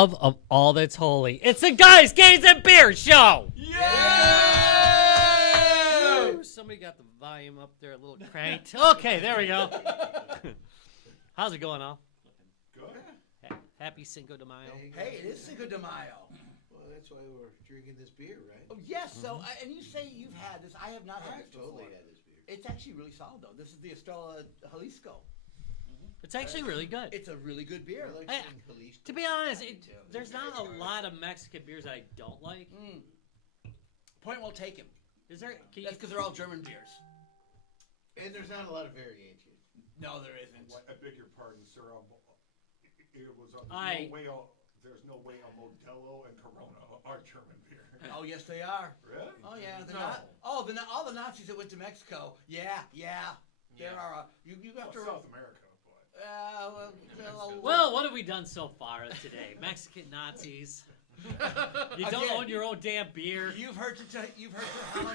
love of all that's holy. It's the Guys, Games, and Beer Show! Yeah! Woo, somebody got the volume up there a little cranked. Okay, there we go. How's it going, Al? Good. Happy Cinco de Mayo. Hey, it is Cinco de Mayo. Well, that's why we're drinking this beer, right? Oh, yes, so, and you say you've had this. I have not had I've this totally before. had this beer. It's actually really solid, though. This is the Estrella Jalisco. It's actually really good. It's a really good beer. I like Hey, saying Jalisco. To be honest, too. there's not a lot of Mexican beers that I don't like. Point well taken. Is there? Can you, That's because they're all German beers. And there's not a lot of variation. No, there isn't. I beg your pardon, sir. It was there's no way a Modelo and Corona are German beer. Oh, yes, they are. Really? Oh, yeah. No. All the Nazis that went to Mexico. Yeah. There are. You have to. South America, but well, what have we done so far today? Mexican Nazis. You don't Again, own your own damn beer. You've heard Tejano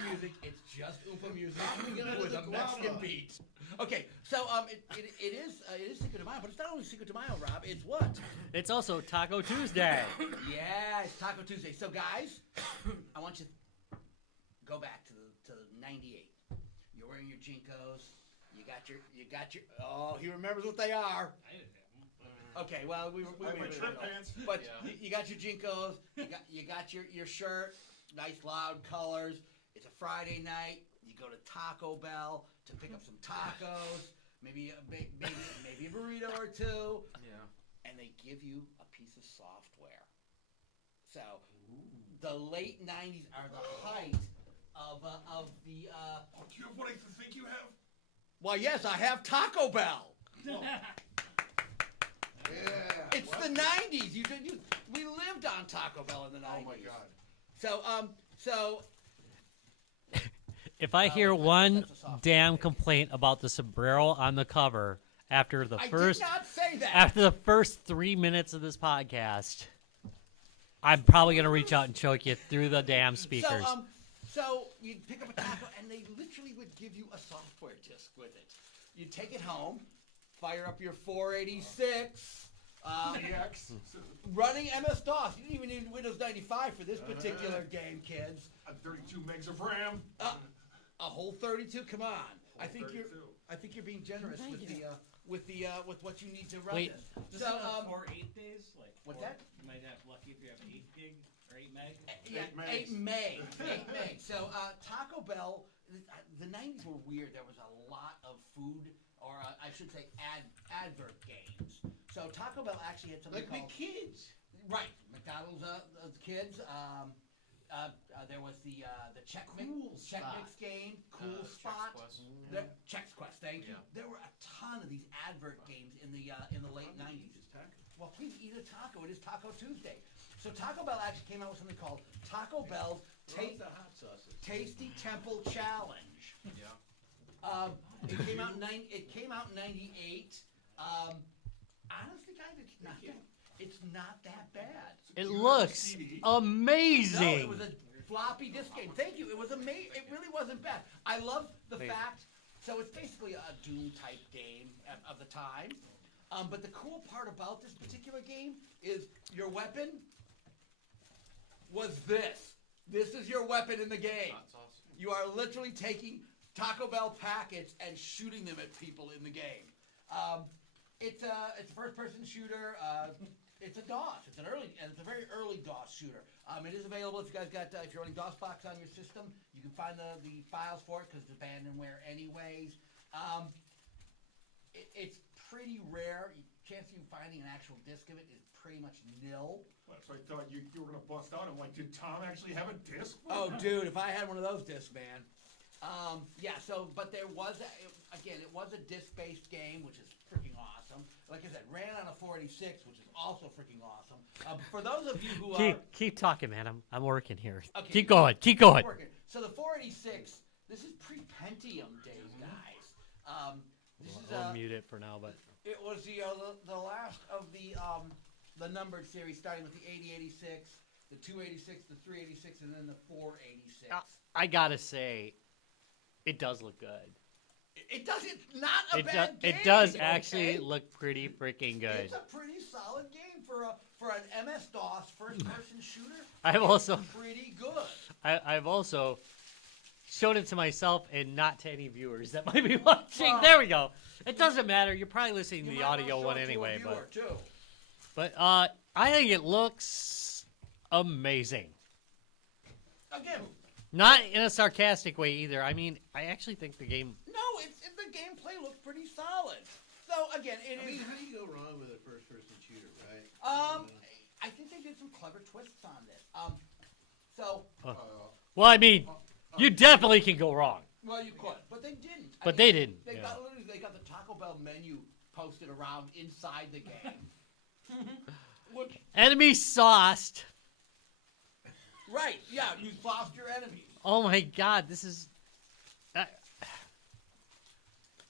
music. It's just Oompa music with a Mexican beat. Okay, so it is Cinco de Mayo, but it's not only Cinco de Mayo, Rob. It's what? It's also Taco Tuesday. Yeah, it's Taco Tuesday. So guys, I want you to go back to '98. You're wearing your Jinkos. You got your. Oh, he remembers what they are. Okay, well we I have my trim pants. But you got your Jinkos, you got your shirt, nice loud colors. It's a Friday night. You go to Taco Bell to pick up some tacos, maybe a burrito or two. Yeah. And they give you a piece of software. So the late '90s are the height of the. Do you have what I think you have? Well, yes, I have Taco Bell. Yeah. It's the '90s. We lived on Taco Bell in the '90s. Oh my God. So If I hear one damn complaint about the sombrero on the cover after the I first did not say that. after the first 3 minutes of this podcast, I'm probably gonna reach out and choke you through the damn speakers. So you'd pick up a taco, and they literally would give you a software disk with it. You'd take it home, fire up your 486, running MS-DOS. You didn't even need Windows 95 for this particular game, kids. 32 megs of RAM. A whole 32. Come on. I think 32. you're being generous with what you need to run Wait. this. So, So 4 8 days? Like what's four- that? You might have lucky if you have 8 gig or 8 meg. Yeah, 8 meg. 8 meg. So Taco Bell, the '90s were weird. There was a lot of food, or I should say, advert games. So Taco Bell actually had something Like called McKids. right McDonald's kids. There was the Check Mix game, Cool Spot, Chex Quest. Thank you. Yeah. There were a ton of these advert games in the late '90s. Well, please eat a taco. It is Taco Tuesday. So Taco Bell actually came out with something called Taco Bell's Where's the hot sauces? Tasty Temple Challenge. Yeah. It came out in '98. Honestly, guys, it's not that bad. It looks amazing. No, it was a floppy disk game. Thank you. It was amazing. It really wasn't bad. I love the fact. So it's basically a Doom type game of the time. But the cool part about this particular game is your weapon was this. This is your weapon in the game. That's awesome. You are literally taking Taco Bell packets and shooting them at people in the game. It's a first-person shooter. It's a DOS. It's a very early DOS shooter. It is available if you guys if you're running DOSBox on your system. You can find the files for it because it's abandonware anyways. It's pretty rare. Chance of you finding an actual disc of it is pretty much nil. So I thought you were going to bust out. I'm like, did Tom actually have a disc? Oh, dude, if I had one of those discs, man. But there was, it was a disc-based game, which is freaking awesome. Like I said, ran on a 486, which is also freaking awesome. For those of you who Keep talking, man. I'm working here. Okay. Keep going. Working. So the 486, this is pre-Pentium days, guys. I'll mute it for now, but It was the last of the numbered series, starting with the 8086, the 286, the 386, and then the 486. I gotta say, it does look good. It does. It's not a bad game. It does actually look pretty freaking good. It's a pretty solid game, for an MS-DOS first-person shooter. I've also Pretty good. I've also showed it to myself and not to any viewers that might be watching. Well, there we go. It doesn't matter. You're probably listening to You the might wanna audio show one it to a anyway, viewer, too. but I think it looks amazing. Again, Not in a sarcastic way either. I mean, I actually think the game. no, the gameplay looks pretty solid. So again, it I is. mean, how do you go wrong with a first-person shooter, right? I think they did some clever twists on this. So Well, I mean, you definitely can go wrong. well, you could, but they didn't. I But mean, they didn't, They yeah. got literally they got the Taco Bell menu posted around inside the game. Which Enemy sauced. right, yeah, you lost your enemies. Oh my God, this is.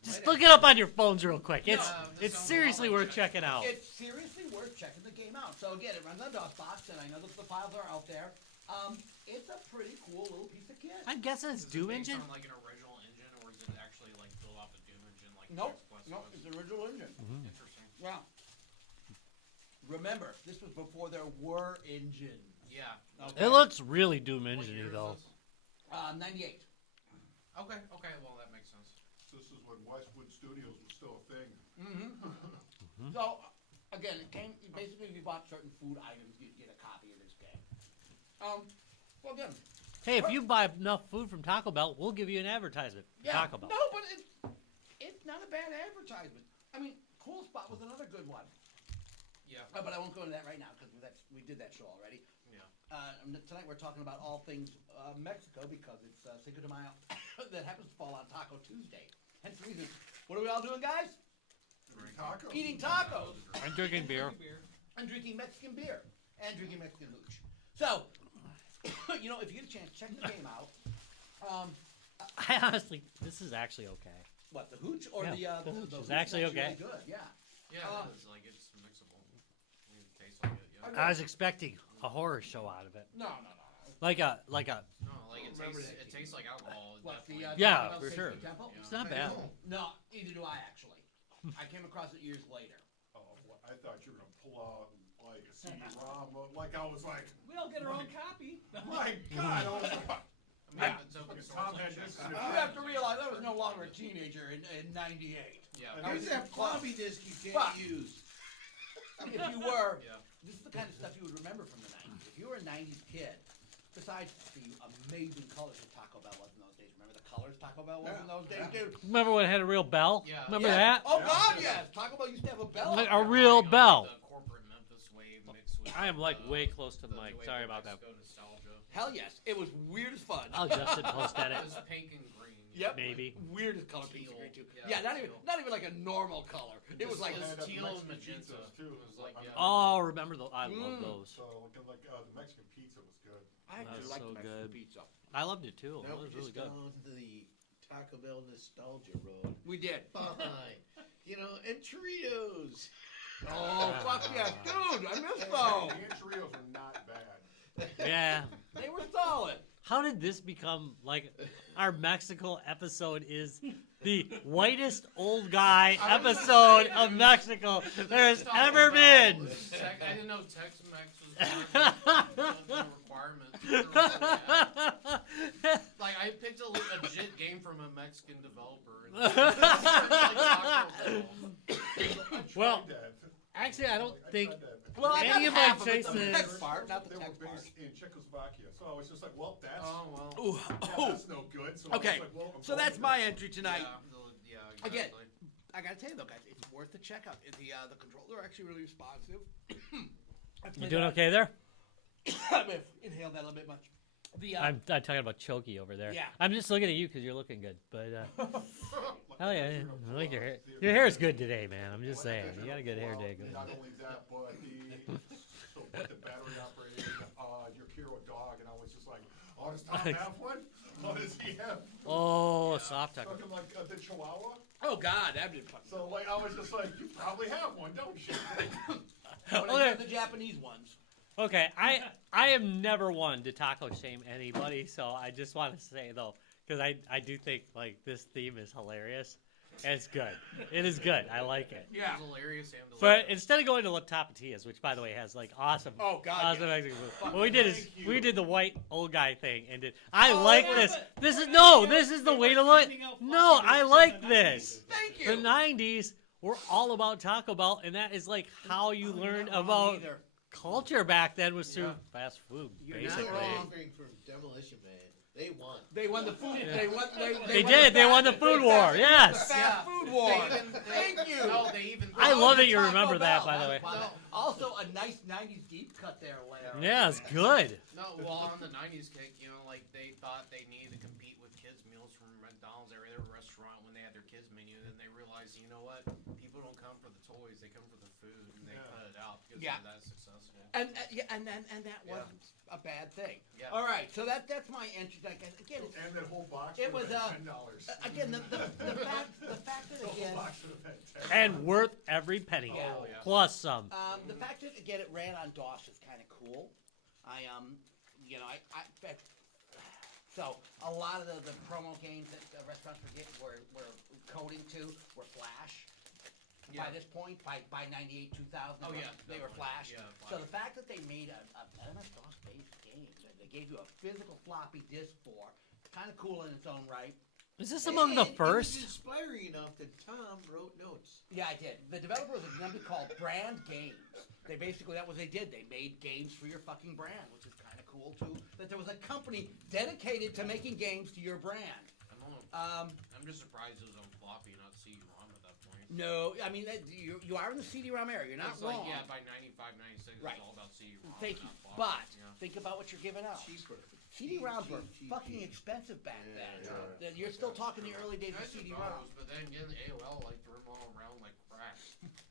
Just look it up on your phones real quick. It's this it's sounds seriously a lot like worth checking out. It's seriously worth checking the game out. So again, it runs on DOSBox, and I know that the files are out there. It's a pretty cool little piece of kit. I'm guessing it's Is it Doom based Engine. on like an original engine, or is it actually like built off a Doom engine like Nope, X Plus nope, was? it's the original engine. Interesting. Yeah. Remember, this was before there were engines. Yeah. Okay. It looks really Doom What Engine year is though. this? 98. Okay. Okay. Well, that makes sense. This is when Westwood Studios was still a thing. So, again, it came, basically, if you bought certain food items, you'd get a copy of this game. Well, again, Hey, if you buy enough food from Taco Bell, we'll give you an advertisement. For yeah, Taco Bell. no, but it's not a bad advertisement. I mean, Cool Spot was another good one. Yeah. But I won't go into that right now, because we did that show already. Yeah. Tonight we're talking about all things Mexico, because it's Cinco de Mayo that happens to fall on Taco Tuesday. Hence the reason. What are we all doing, guys? Tacos. Eating tacos. I'm drinking beer. And drinking Mexican beer. And drinking Mexican hooch. So, you know, if you get a chance, check the game out. I honestly, this is actually okay. What, the hooch? Or Yeah, the the hooch is hooch actually okay. Really good, yeah. Yeah. It is like it's mixable. It tastes like it. Yeah. I was expecting a horror show out of it, No. like a. No, like it Remember tastes. that It tastes like alcohol. What, the Definitely. Yeah, Taco Bell for Safety sure. Temple? Yeah. It's not bad. No, neither do I, actually. I came across it years later. Oh, well, I thought you were gonna pull out like a CD-ROM, like I was like, We all get our own copy. my God, I was like, I mean, it's open source. Tom like had shit. this. You have to realize I was no longer a teenager in 98. Yeah. And There's that floppy disk you can't Fuck. use. If you were, Yeah. this is the kind of stuff you would remember from the 90s. If you were a 90s kid, besides the amazing colors that Taco Bell was in those days, remember the colors Taco Bell was in those days, dude? Remember when it had a real bell? Yeah. Remember Yeah. that? Oh, God, yes. Taco Bell used to have a bell. Like up a there. real Like, bell. The corporate Memphis wave mixed with. I am like way close to the mic. New Sorry Wave about that. Mexico nostalgia. Hell yes. It was weird as fun. I'll just post that. It was pink and green. Yep. Maybe. Weirdest color piece Teal. of green, too. Yeah, Yeah, teal. not even like a normal color. It was This like, is had teal and Mexican magenta. pizzas, too. It was like, yeah. Oh, remember the? I love those. So like the Mexican pizza was good. I actually was liked so Mexican good. pizza. I loved it too. Now It we was really just good. got on to the Taco Bell nostalgia road. We did. Fine. You know, and Cheerios. Oh, fuck yeah. Dude, I missed those. The Cheerios were not bad. Yeah. They were solid. How did this become like our Mexico episode is the whitest old guy episode of Mexico there has ever been? I didn't know Tex-Mex was part of the requirement. Like I picked a legit game from a Mexican developer. And like Taco Bell. Well, That. actually, I don't I think. tried that. Well, I got Any of my half of it, the choices- tech part, not the They were tech part. based in Czechoslovakia, so I was just like, well, that's, Oh well. Ooh, yeah, that's no good. So I was Okay, like, well, I'm so going that's with my it. entry tonight. Yeah, Again. exactly. I gotta tell you though, guys, it's worth the check out. The controls are actually really responsive. You doing okay there? I may have inhaled that a little bit much. I'm talking about Choky over there. Yeah. I'm just looking at you because you're looking good. But Like, hell yeah, you're gonna I like pull your hair. out the- Your hair is good today, man. I'm just Well, saying, you're you got a gonna good hair pull day. out Not only that, but your battery operated, your Kiro dog, and I was just like, oh, does Tom have one? Oh, does he have? Oh, soft tucker. Looking like the Chihuahua. Oh God, that did fucking. So like, I was just like, you probably have one, don't you? But I Okay. have the Japanese ones. Okay, I am never one to taco shame anybody, so I just want to say though, because I do think like this theme is hilarious. It's good. It is good. I like it. Yeah. It's hilarious and But delicious. instead of going to La Tapatillas, which by the way has like awesome, Oh, God, awesome yeah. Mexican food, what we did is Thank you. we did the white old guy thing and did. I Oh, like yeah, this. but- This is but no. you This know, is the they way were to look. handing out No, floppy I disks in like the this. 90s. Thank The you. '90s were all about Taco Bell, and that is like how you Oh, learned you're not about wrong either. culture back then was through Yeah. fast food, You're not basically. wrong. Anything from Demolition Man, they won. They won the food. Yeah. They won. They did. They won the food war. The Yes. fast food war. Thank you. No, they even. I love that you Taco remember that, Bell. by the way. That's fun. Also, a nice '90s deep cut there, Larry. Yeah, it's good. No, well, on the '90s kick, you know, like they thought they needed to compete with kids' meals from McDonald's or their restaurant when they had their kids menu. Then they realized, you know what? People don't come for the toys; they come for the food, and they cut it out because Yeah. they're that successful. And that Yeah. wasn't a bad thing. Yeah. All right, so that's my entry. Like, again, it's, And that whole box It would was, have been $10. again the fact that The whole again. box would have been $10. And worth every penny. Yeah. Oh, yeah. Plus some. The fact that again it ran on DOS is kind of cool. You know, so a lot of the promo games that restaurants were coding to were Flash. Yeah. By this point, by '98, 2000, Oh, yeah, they were definitely. Flash. Yeah, So Flash. the fact that they made a MS-DOS based game that they gave you a physical floppy disk for, kind of cool in its own right. Is this among the And first? It was inspiring enough that Tom wrote notes. Yeah, I did. The developer was a company called Brand Games. They basically, that was what they did. They made games for your fucking brand, which is kind of cool too. That there was a company dedicated to making games to your brand. I don't know. I'm just surprised it was on floppy, not CD-ROM at that point. No, I mean, you are in the CD-ROM area. You're not It's wrong. like, yeah, by 95, 96, Right. it's all about CD-ROM. Thank you. not floppy. But Yeah. think about what you're giving out. Cheaper. CD-ROMs were Cheap. fucking expensive back Yeah, then. yeah. You're still talking the early days of I CD-ROM. suppose, but then again, AOL like threw them all around like crack.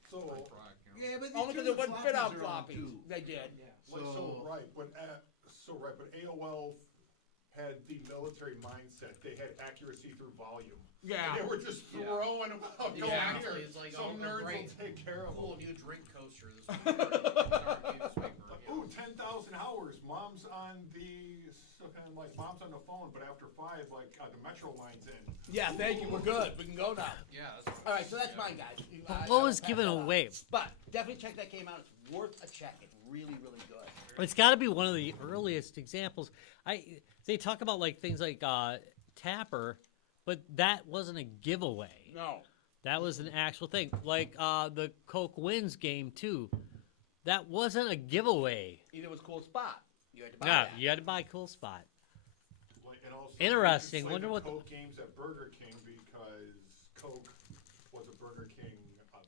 So, Like crack, you know? Yeah, but Only because it wouldn't fit out floppies. They did. But AOL had the military mindset. They had accuracy through volume. Yeah. And they were just throwing them out. Going Exactly. here. It's like, Some oh, nerds great. will take care of Cool them. new drink coaster. This is in our newspaper. you know. Ooh, 10,000 hours. Mom's on the mom's on the phone, but after 5, the metro line's in. Yeah, thank you. We're good. We can go now. Yeah, that's All right, so that's yeah. mine, guys. But what was given away? But definitely check that game out. It's worth a check. It's really, really good. It's got to be one of the earliest examples. They talk about like things like Tapper, but that wasn't a giveaway. No. That was an actual thing. Like the Coke Wins game too. That wasn't a giveaway. Either was Cool Spot. You had to buy Yeah, that. you had to buy Cool Spot. And also, Interesting. you could Wonder play what the the- Coke games at Burger King because Coke was a Burger King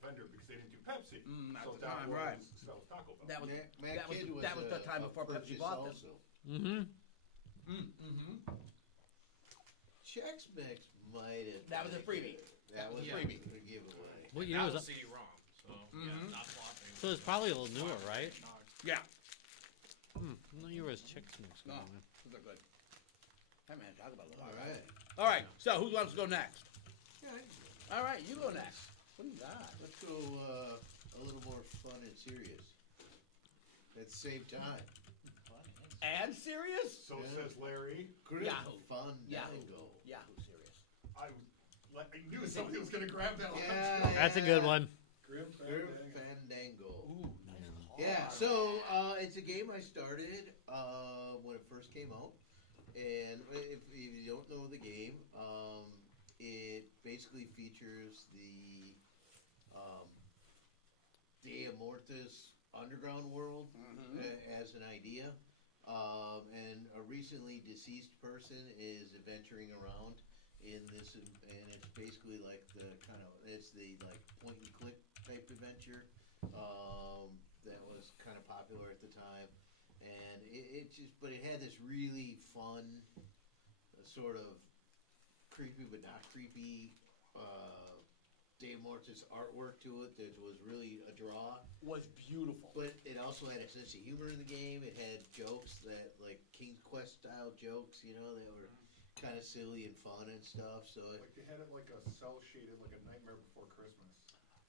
vendor because they didn't do Pepsi. At So the that time, was, right. that was Taco Bell. That was Matt that was Kidd that was the time a before Pepsi purchase bought them. also. Mm-hmm. Chex Mix might have. That was a been freebie. That was Yeah. a giveaway. What year That was was that? CD-ROM, so Mhm. yeah, not floppy. So it's probably a little newer, right? Yeah. No, you was Chick Mix. No, those are good. Hey man, talk about it. All right. All right. So who wants to go next? Yeah, All right, you go next. What do you got? let's go a little more fun and serious at the same time. And serious? So Yeah. says Larry. Grim Yahoo. Fandango. Yahoo serious. I knew somebody was going to grab that one. Yeah. That's a good one. Grim Grim Fandango. Fandango. Ooh, nice hard. Yeah, so it's a game I started when it first came out, and if you don't know the game, it basically features the De Mortis underground world as an idea, and a recently deceased person is adventuring around in this, and it's basically like it's the like point and click type adventure. That was kind of popular at the time, and but it had this really fun, sort of creepy but not creepy, Dave Mortis artwork to it that was really a draw. Was beautiful. But it also had a sense of humor in the game. It had jokes that, like King's Quest style jokes, that were kind of silly and fun and stuff. So Like they had it like a cell shaded, like a Nightmare Before Christmas.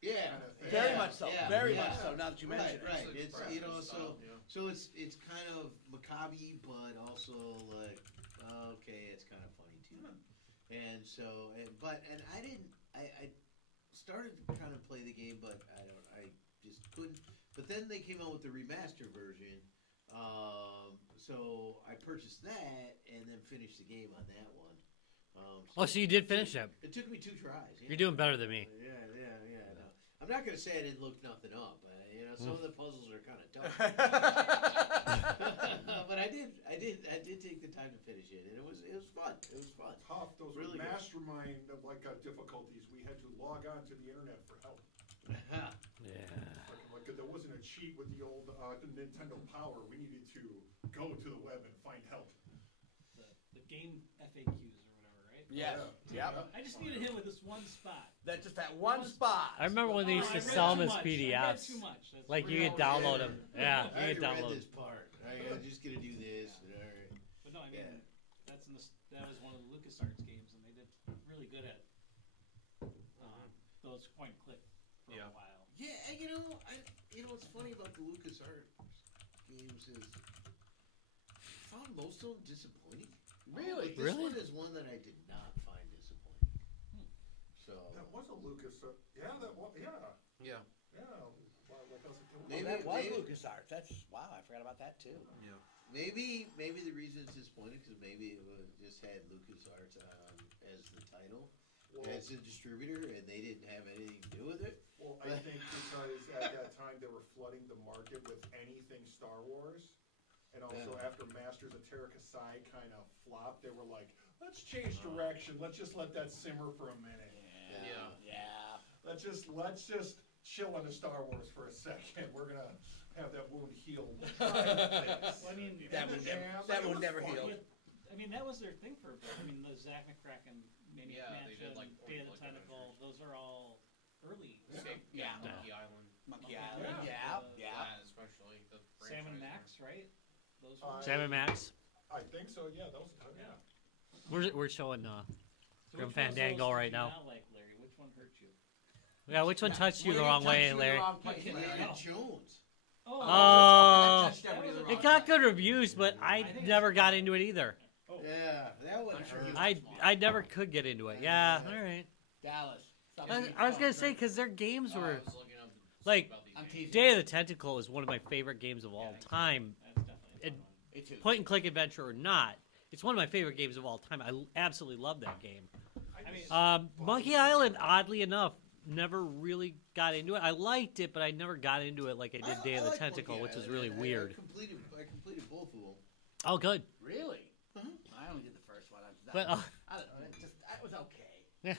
yeah, kind of thing. Very yeah, much so. yeah, Very yeah. much so. Now that you mention it. Right. It's It's expressive so style, yeah. so it's kind of macabre, but also like okay, it's kind of funny too. And so, and I started to kind of play the game, but I just couldn't. But then they came out with the remaster version, so I purchased that and then finished the game on that one. So you did finish it. It took me 2 tries. Yeah. You're doing better than me. Yeah. No. I'm not gonna say I didn't look nothing up. Some of the puzzles are kind of tough. But I did take the time to finish it, and it was fun. It was fun. Tough. Those Really were good. mastermind difficulties. We had to log on to the internet for help. Yeah. Like there wasn't a cheat with the old Nintendo Power. We needed to go to the web and find help. The game FAQs or whatever, right? Yes. Yeah. Yep. I just needed him with this one spot. That's just that one spot. I remember when they used to I read sell them too as much. I read PDFs. too much. That's Like you pretty could all- download them. Yeah, I you could already download read them. this part. I'm just gonna do this. All right. But no, I mean, Yeah. that was one of the LucasArts games, and they did really good at those point and click for a while. Yeah, what's funny about the LucasArts games is I found most of them disappointing. Really? But this Really? one is one that I did not find disappointing. So That was a Lucas. Yeah, that was. Yeah. Yeah. Yeah. Well, like I was like, Maybe- that was maybe- LucasArts. That's wow. I forgot about that too. maybe the reason it's disappointing because maybe it just had LucasArts as the title, as a distributor, and they didn't have anything to do with it. Well, I think because at that time they were flooding the market with anything Star Wars. And also after Masters of Terra-Kasai kind of flopped, they were like, let's change direction. Let's just let that simmer for a minute. Yeah. Let's just chill on the Star Wars for a second. We're gonna have that wound healed. Well, I mean, That would never heal. I mean, that was their thing for a bit. I mean, the Zack McCracken, Maniac Yeah, they did, Mansion, like, Day of the point-and-click Tentacle, those are all early. Yeah. Monkey Island. Monkey Yeah. Island. Yeah. That especially the Sam and franchise Max, right? Those Uh, ones. Sam and Max. I think so. Yeah, that was yeah. We're showing So Grim which ones of Fandango those right did you now. not like, Larry? Which one hurt you? Yeah, which one touched you the Well, wrong touched way, you in the Larry? wrong place. Okay. Indiana Oh. Jones. Oh. That touched everybody the That was wrong It got way. good reviews, but I think never got into it either. Yeah, that one I'm sure hurt. he I never could get into it. Yeah, all right. Dallas. Stop I, being I was gonna drunk. say because their games Oh, I were was looking up like about these I'm games. teasing. Day of the Tentacle is one of my favorite games of all time. That's definitely a It- fun one. Me too. Point and click adventure or not, it's one of my favorite games of all time. I absolutely love that game. I mean, Monkey Island, oddly enough, never really got into it. I liked it, but I never got into it like I did Day of the like Tentacle, Monkey which was Island. really I weird. completed both of them. Oh, good. Really? Uh-huh. I only did the first one. But I don't know. It was okay.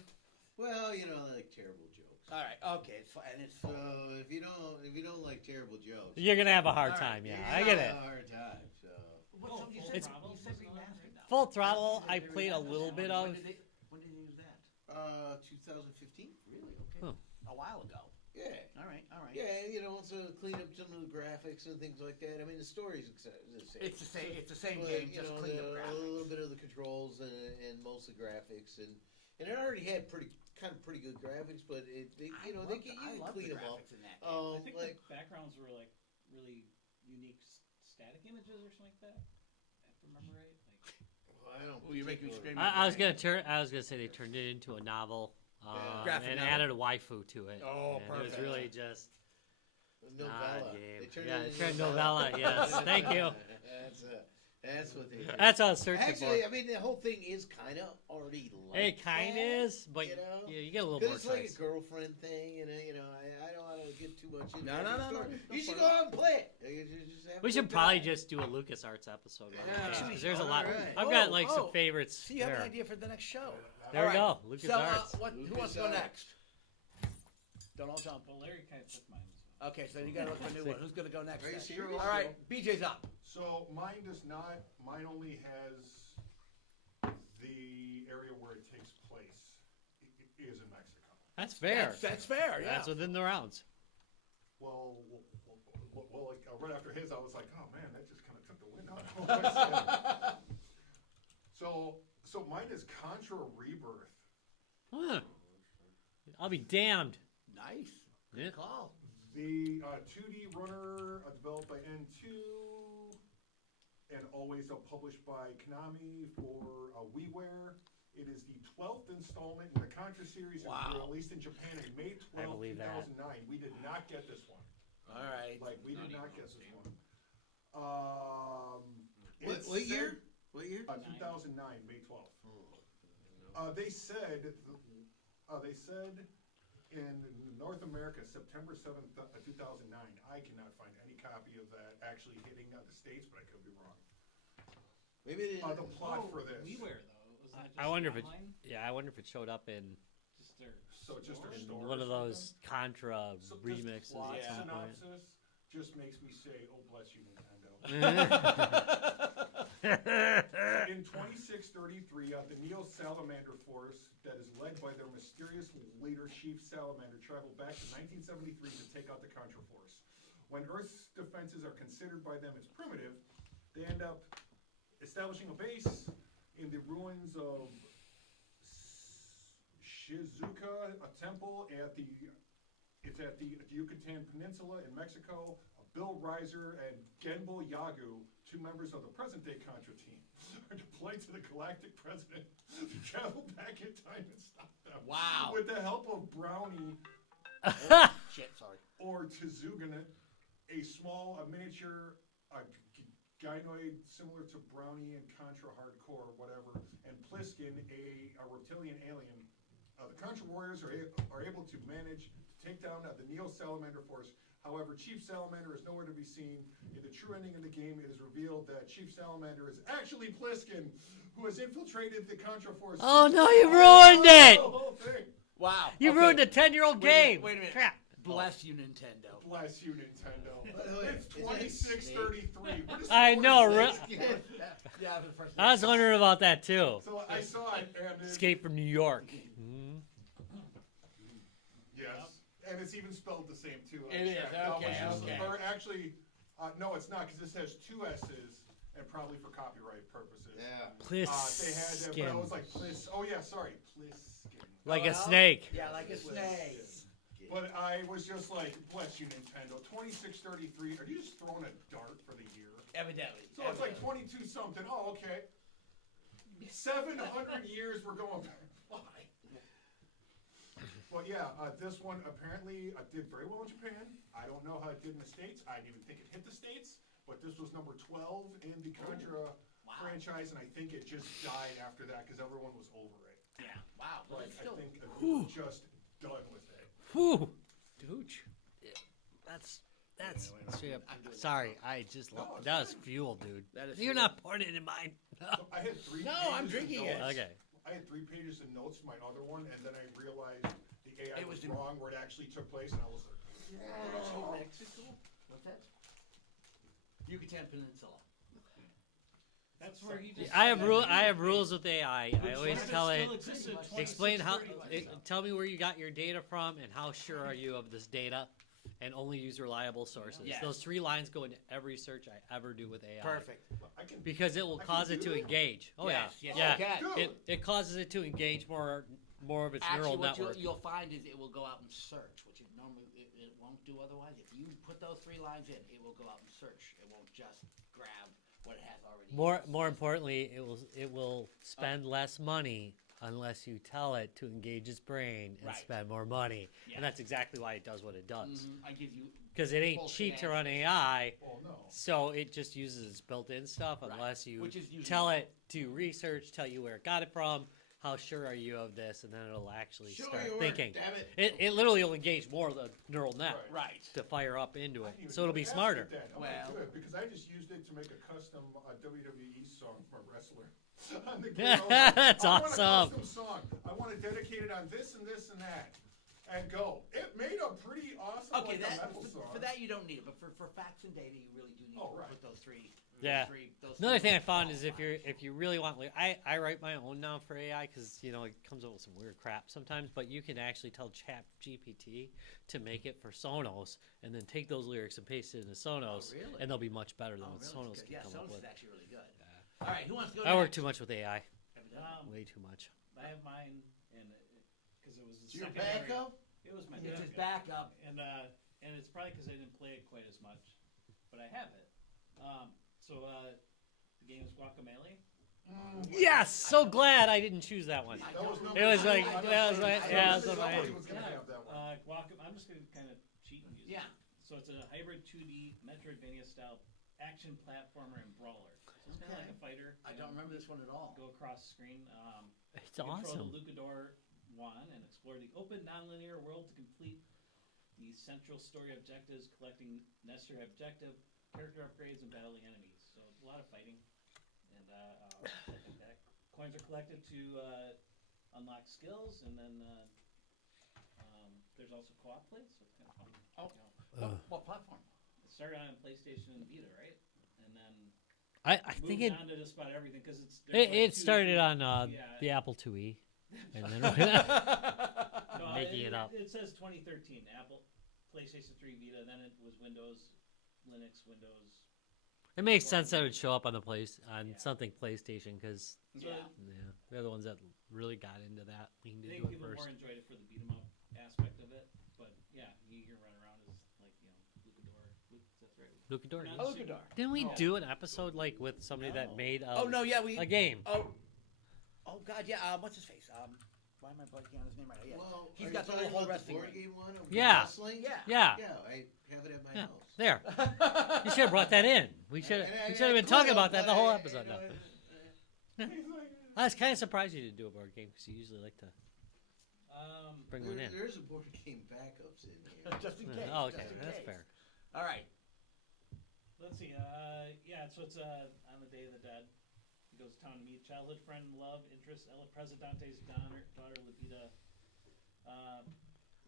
Well, I like terrible jokes. All right. Okay. It's fine. And it's So full. if you don't like terrible jokes, you're gonna have a hard All right, time. Yeah, you're I gonna get it. have a hard time. So What Oh, song you Full said? It's- Throttle You said was on, remastered right? now. Full Throttle, I They played a remastered little that. bit When of. did they use that? 2015. Really? Okay. Huh. A while ago. Yeah. All right. Yeah, also clean up some of the graphics and things like that. I mean, the story's the same. It's the same. It's the same But, game, just cleaned up a graphics. little bit of the controls and most of the graphics, and it already had pretty good graphics, but they I you love can the clean them up. graphics in that game. I think Like the backgrounds were like really unique static images or something like that. If I remember right. Like, I don't. Ooh, you're making me particularly- scream. I was gonna say they turned it into a novel. Graphic And novel. added a waifu to it. Oh, and it was perfect. really just Novella. odd They game. turned Yeah, it it into turned a novella. Yes, thank you. That's what they did. That's what I was searching Actually, for. I mean, the whole thing is kind of already like It kind of that, is, but you know? yeah, you get a little Because more it's like choice. a girlfriend thing, and I don't want to get too much into No, the no, story. no. You should go out and play it. You just have We a should good probably time. just do a LucasArts episode. Yeah. Because there's a lot. Alright. I've got Oh, like oh. some favorites. So you have an there. idea for the next show. There we All go. right. LucasArts. So, who wants to go LucasArts. next? Don't all jump. well, Larry kind of took mine. So. Okay, so you gotta look for a new one. Who's gonna go next? Are you then? serious? All right, BJ's up. So mine does not. Mine only has the area where it takes place is in Mexico. That's fair. That's fair. Yeah. That's within the rounds. Well, like, right after his, I was like, oh man, that just kind of took the wind out of my sail. So mine is Contra Rebirth. Huh. I'll be damned. Nice. Yeah. Good call. The 2D runner developed by N2 and always published by Konami for WiiWare. It is the 12th installment in the Contra series. It was Wow. released in Japan in May 12, believe that. 2009. We did not get this one. All right. Like, we Not did not even get on this Steam. one. What year? What year? 2009, May 12th. They said in North America, September 7th, 2009. I cannot find any copy of that actually hitting the States, but I could be wrong. Maybe The plot for this. WiiWare though. Wasn't that just I wonder if it. online? Yeah, I wonder if it showed up in Just their So just their store? store. one of those Contra So remixes this plot at some point. synopsis just makes me say, "Oh, bless you, Nintendo." In 2633, the Neo Salamander Force that is led by their mysterious leader, Chief Salamander, traveled back to 1973 to take out the Contra Force. When Earth's defenses are considered by them as primitive, they end up establishing a base in the ruins of Shizuka, a temple at the Yucatan Peninsula in Mexico. Bill Reiser and Genbo Yagu, two members of the present-day Contra team, are deployed to the Galactic President to travel back in time and stop them. Wow. With the help of Brownie Shit, sorry. or Tizugana, a miniature gynoid similar to Brownie and Contra Hardcore or whatever, and Pliskin, a reptilian alien. The Contra warriors are able to manage to take down the Neo Salamander Force. However, Chief Salamander is nowhere to be seen. In the true ending of the game, it is revealed that Chief Salamander is actually Pliskin, who has infiltrated the Contra Force. Oh no, you ruined it! The whole thing. Wow. You okay. ruined a 10-year-old game. Wait a minute. Crap. Bless you, Nintendo. Bless you, Nintendo. By the way, It's is that 2633. What is I the know, word? right? Yeah, for the first I was wondering about that too. So I saw it, and Escape from New York. yes, and it's even spelled the same too. I It is, checked. That was okay, just- okay. Or actually, no, it's not, because this has two S's, and probably for copyright purposes. Yeah. They had, but it was Pliskin. like Plis. Oh yeah, sorry, Pliskin. Like a Well, snake. Yeah, like a snake. But I was just like, bless you, Nintendo. 2633. Are you just throwing a dart for the year? Evidently. So it's like 22 something. Oh, okay. 700 years we're going back. Why? Well, yeah, this one apparently did very well in Japan. I don't know how it did in the States. I didn't even think it hit the States. But this was number 12 in the Contra franchise, and I think it just died after that because everyone was over it. Yeah. Wow. Well, Like, it's still. I think we were just done with it. Whew. Dude. That's straight up. Sorry, I just No, it's that was fine. fuel, dude. That is You're fuel. not pouring it in mine. So I had three No, pages I'm of drinking it. notes. Okay. I had 3 pages of notes for my other one, and then I realized the AI It was was in- wrong where it actually took place, and I was like, Mexico? What's that? Yucatan Peninsula. That's where he just. I have rules with AI. I always tell it. Still exists in Explain how. 2630. Tell me where you got your data from and how sure are you of this data, and only use reliable sources. Yes. Those 3 lines go into every search I ever do with AI. Perfect. I can. Because it will I can cause it do to that? engage. Oh Yes, yeah, yes, yeah. you can. Good. It causes it to engage more of its Actually, neural what network. you'll find is it will go out and search, which it normally it won't do otherwise. If you put those 3 lines in, it will go out and search. It won't just grab what it has already. More importantly, it will spend less money unless you tell it to engage its brain and Right. spend more money. Yeah. And that's exactly why it does what it does. I give you. Because it ain't Bullshit cheap to run answers. AI, Oh, no. so it just uses its built-in stuff Right. unless you Which is usually tell it to research, tell you where it got it from, how sure are you of this, and then it'll actually Show start your work, thinking. damn it. It literally will engage more of the neural net Right. to fire up into I it, didn't even so it'll know be it asked smarter. it that. Okay, Well- good, because I just used it to make a custom WWE song for a wrestler. On the game. I was like, That's I want a awesome. custom song. I want to dedicate it on this and this and that. And go. It made a pretty awesome Okay, like a that metal song. for that you don't need it, but for facts and data, you really do need Oh, to right. put those 3. Yeah. Those Another 3 thing I found is if qualifiers. you really want, like, I write my own now for AI because it comes up with some weird crap sometimes, but you can actually tell Chat GPT to make it for Sonos and then take those lyrics and paste it into Sonos, really? and they'll be much better than Oh, what really? Sonos can Yeah, come up Sonos with. is actually really good. All right, who wants to go? I work next? too much with AI, Um, way too much. I have mine, and because it was the Your secondary. backup? It was my It's his backup. backup. And it's probably because I didn't play it quite as much, but I have it. So the game is Guacamelee. Yes, so glad I didn't choose that one. That was It was like, I that was like, yeah, it was on my Somebody head. was gonna have that one. I'm just gonna kind of cheat and use Yeah. it. So it's a hybrid 2D Metroidvania style action platformer and brawler. So it's kind of like a fighter. I don't remember this one at all. Go across the screen. It's you control awesome. the Lucador wand and explore the open, non-linear world to complete the central story objectives, collecting necessary objective, character upgrades, and battling enemies. So a lot of fighting, and like that. Coins are collected to unlock skills, and then there's also co-op play, so it's kind of fun. Oh. You know. What platform? It started on PlayStation and Vita, right? And then I think moved it on to just about everything because it's. it started on yeah. the Apple IIe, and then No, making it up. It says 2013, Apple, PlayStation 3, Vita. Then it was Windows, Linux, Windows. It makes sense that it would show up on the Yeah. something PlayStation because So Yeah. they're the ones that really got into that, leaned I into think it people first. more enjoyed it for the beat 'em up aspect of it. But yeah, you can run around as like Lucador. That's right. Lucador. No, yeah. Oh, Lucador. Didn't we Oh. do an episode like with somebody that No. made Oh no, yeah, we. a game? Oh God, yeah. What's his face? Why am I blanking on his name right now? Yeah. Well, He's are got you the talking whole about wrestling board ring. game one of Yeah. wrestling? Yeah. Yeah. Yeah, I have it at my Yeah. house. There. You should have brought that in. We should And I- have been I talking could've, about that the but whole I- episode. you know, No. I was kind of surprised you didn't do a board game because you usually like to bring one in. There's a board game backups in here. Just in case. Oh, okay, just in that's case. fair. All right. Let's see. Yeah, so it's on the Day of the Dead. He goes to town to meet childhood friend, love interest, Ella Presidente's daughter Lupita. I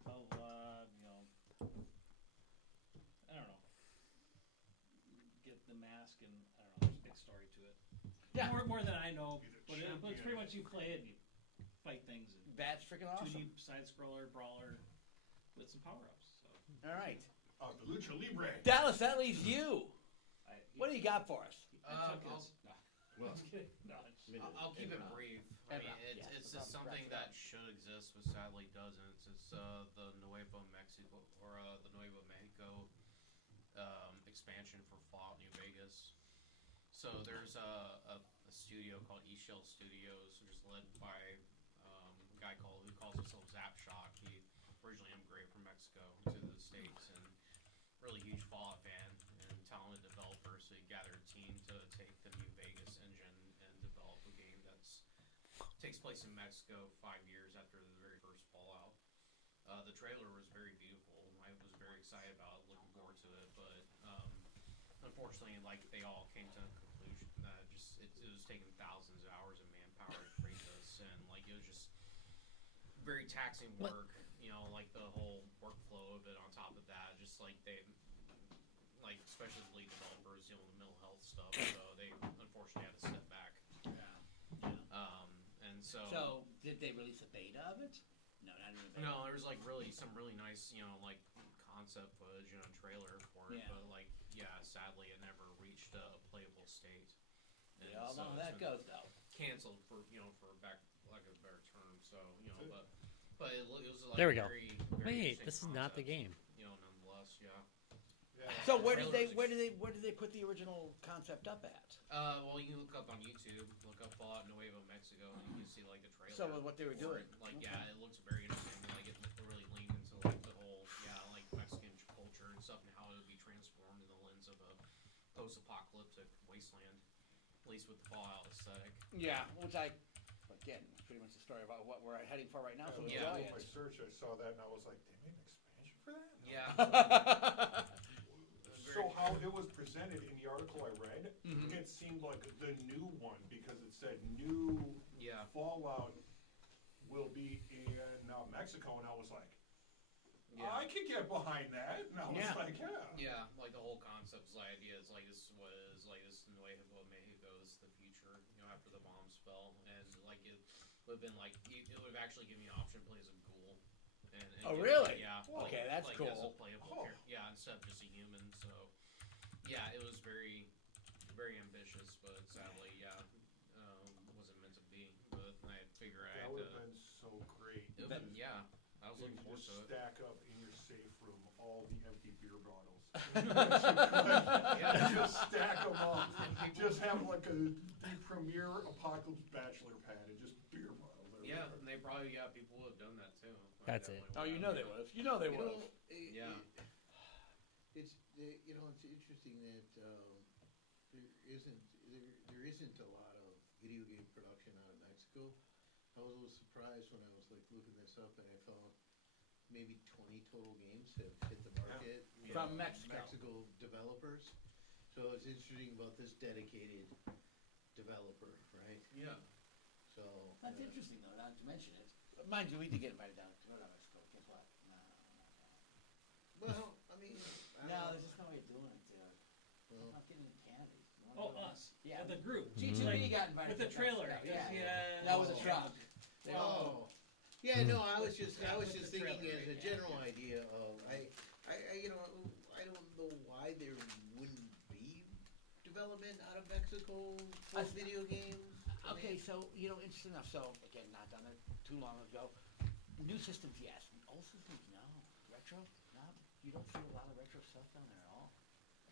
don't know. Get the mask, and I don't know. There's a big story to it. Yeah. More than I know, Be the but it's pretty much you champion. play it, and you fight things, and That's freaking awesome. 2D side scroller brawler with some power ups. So All right. The Lucha Libre. Dallas, that leaves you. What do you got for us? I took I'll- his. No, I'm just kidding. No, I'll keep it brief. I mean, it's just something that should exist, but sadly doesn't. It's the Nuevo Mexico expansion for Fallout New Vegas. So there's a studio called eShell Studios, which is led by a guy who calls himself Zapshock. He originally immigrated from Mexico to the States and really huge Fallout fan and talented developer. So he gathered a team to take the New Vegas engine and develop a game that's takes place in Mexico 5 years after the very first Fallout. The trailer was very beautiful. I was very excited about it, looking forward to it, but unfortunately, like they all came to a conclusion that it was taking thousands of hours of manpower to create this, and like it was just very taxing work. You know, like the whole workflow of it. On top of that, just like especially the lead developers dealing with mental health stuff, so they unfortunately had to step back. And so. So, did they release a beta of it? No, not even a beta. No, there was like some really nice, like concept footage and a trailer for it, Yeah. but like, sadly it never reached a playable state. We And all so know how it's that been goes, though. Canceled for lack of a better term. So but it was like There we go. very, very Wait, this is interesting not the concept, game. Nonetheless, yeah. Yeah. So where did they Trailers where did they put the original concept up at? Well, you can look up on YouTube, look up Fallout Nuevo Mexico, and you can see like the trailer. So what they were for doing. it. Like, Okay. it looks very interesting. Like, it really leaned into like the whole, like Mexican culture and stuff, and how it would be transformed in the lens of a post-apocalyptic wasteland, at least with the Fallout aesthetic. Yeah, which again, pretty much the story about what we're heading for right now. So When Yeah. I enjoy did my it. search, I saw that and I was like, they made an expansion for that? Yeah. So how it was presented in the article I read, Mhm. it seemed like the new one because it said new Yeah. Fallout will be in Mexico, and I was like, Yeah. I could get behind that. And I was Yeah. like, yeah. Yeah, like the whole concept, the idea is like this was like this Nuevo Mexico is the future, after the bombs fell, and like it would have been like it would have actually given you an option to play as a ghoul. And Oh, give really? you- Yeah. Whoa. Okay, that's As a cool. playable Oh. yeah, instead of just a human. So yeah, it was very, very ambitious, but sadly, wasn't meant to be. But I figure I That had would to. have been so great. It would've been- yeah, I was You looking could forward just to it. stack up in your safe room all the empty beer bottles. Yeah. Just stack them up. Just have like the premiere apocalypse Apocalypse bachelor pad and just beer bottles. Yeah, everywhere. and they probably got people who have done that too. That's it. Oh, you know they would have. You know they You would know, have. Yeah. it's it's interesting that there isn't a lot of video game production out of Mexico. I was a little surprised when I was like looking this up and I found maybe 20 total games have hit the market From Mexico. Mexico developers. So it's interesting about this dedicated developer, right? Yeah. So That's interesting, though, not to mention it. Mind you, we did get invited down to Mexico. Guess what? No. well, I mean, No, there's just no way of doing it, dude. well, I'm not getting in Canada. You Oh, wanna do it? us. Yeah. The group. G2B Like, got invited. with the to trailer. Mexico, Yeah. Yeah. That was a truck. They were- oh, yeah, no, I was just Yeah, with thinking the trailer, as a right, general yeah. idea of I I don't know why there wouldn't be development out of Mexico for I- video games. Okay, so, interesting enough. So, again, not done it too long ago. New systems, yes. Old systems, no. Retro, no. You don't see a lot of retro stuff down there at all.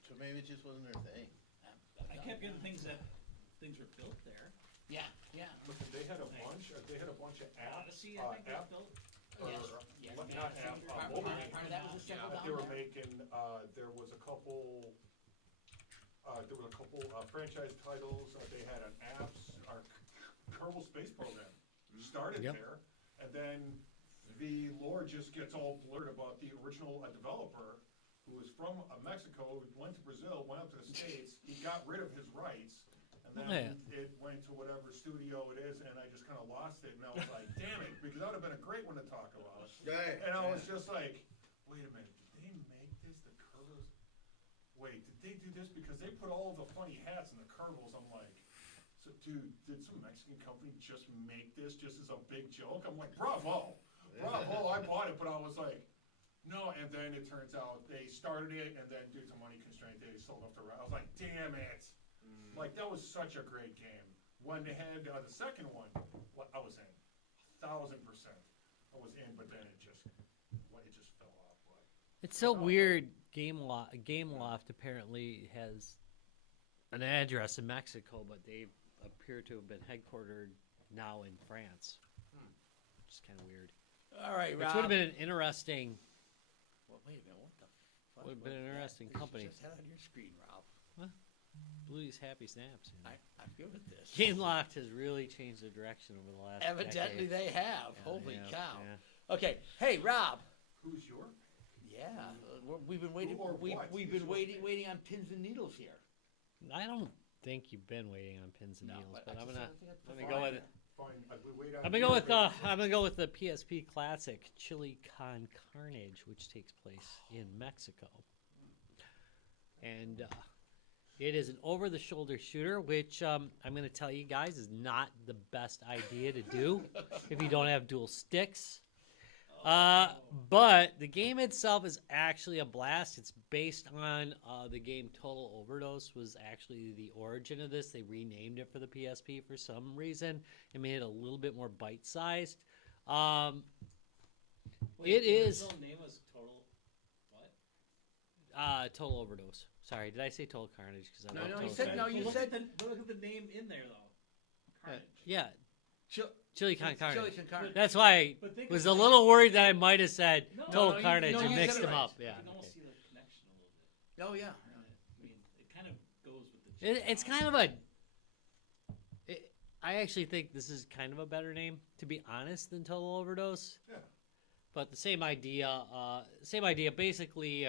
So maybe it just wasn't their thing. I kept getting things were built there. Yeah, yeah. Listen, they had a bunch of apps. Odyssey, I think, was app, built. or, Yes, not yes. app, Part mobile of games. that was a several But down they were there. making, there was a couple, franchise titles, they had an apps, our Kerbal Space Program started Yep. there, and then the lore just gets all blurred about the original developer, who was from Mexico, went to Brazil, went up to the States, he got rid of his rights, and then it went to whatever studio it is, and I just kinda lost it, and I was like, damn it, because that would've been a great one to talk about. Right. And I was just like, wait a minute, did they make this, the Kerbals? Wait, did they do this? Because they put all the funny hats in the Kerbals, I'm like, so dude, did some Mexican company just make this just as a big joke? I'm like, bravo, I bought it, but I was like, no, and then it turns out they started it, and then due to money constraint, they sold off the right. I was like, damn it. Like, that was such a great game. When they had the second one, I was in, 1,000%. I was in, but then it just fell off. But It's so weird. Gameloft apparently has an address in Mexico, but they appear to have been headquartered now in France. Which is kind of weird. All right, Which Rob. would have been an interesting. Well, wait a minute, what the fuck? Would have been an was that? interesting This company. just had on your screen, Rob. Bluey's Happy Snaps. You know. I'm good with this. Gameloft has really changed their direction over the last. Evidently decade. they have. Yeah, Holy they have, cow. yeah. Okay, hey, Rob. who's your? Yeah, we've been waiting. or what We've is been your waiting on pins and needles here. I don't think you've been waiting on pins and needles, but I I'm just gonna don't think that's let me the go fine. with it. Fine, we wait on. I'm gonna go with the PSP classic Chili Con Carnage, which takes place in Mexico, and it is an over-the-shoulder shooter, which I'm gonna tell you guys is not the best idea to do if you don't have dual sticks. But the game itself is actually a blast. It's based on the game Total Overdose was actually the origin of this. They renamed it for the PSP for some reason and made it a little bit more bite-sized. It The is original name was Total. What? Total Overdose. Sorry, did I say Total Carnage? Because No, love no, Total you said- Carnage. no, you Look said- at look at the name in there though. Carnage. Yeah, Chili Chili Con Carnage. Con Carnage. That's why I But think was of a the little name. worried that I might have said No, Total no, you- Carnage no, and you mixed said it them right. up. Yeah. You can almost okay. see the connection a little bit. Oh yeah. I mean, it kind of goes with the. It's kind of a. I actually think this is kind of a better name, to be honest, than Total Overdose. Yeah. But the same idea. Basically,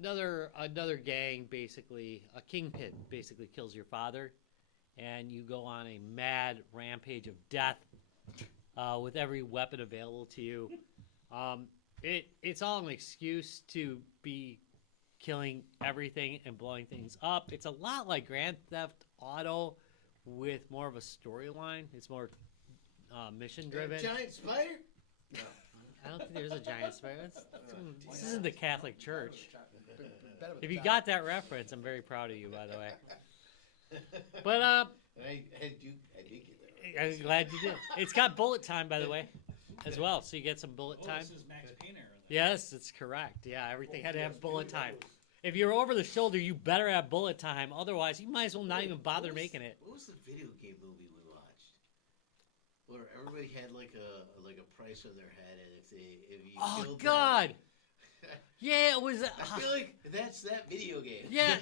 another gang, basically a kingpin, basically kills your father, and you go on a mad rampage of death with every weapon available to you. It's all an excuse to be killing everything and blowing things up. It's a lot like Grand Theft Auto with more of a storyline. It's more mission driven. Giant spider? I don't think there's a giant spider. This isn't the Catholic Church. Better with If the you top. got that reference, I'm very proud of you, by the way. But I did get that. I'm glad you did. It's got bullet time, by the way, as well. So you get some bullet Oh, time. this is Max Payne era. Then. Yes, it's correct. Yeah, everything had to have bullet time. if you're over the shoulder, you better have bullet time. Otherwise, you might as well not even bother making it. What was the video game movie we watched? Where everybody had like a price on their head, and if you Oh killed God! them, Yeah, it was. I feel like that's that video game. Yeah,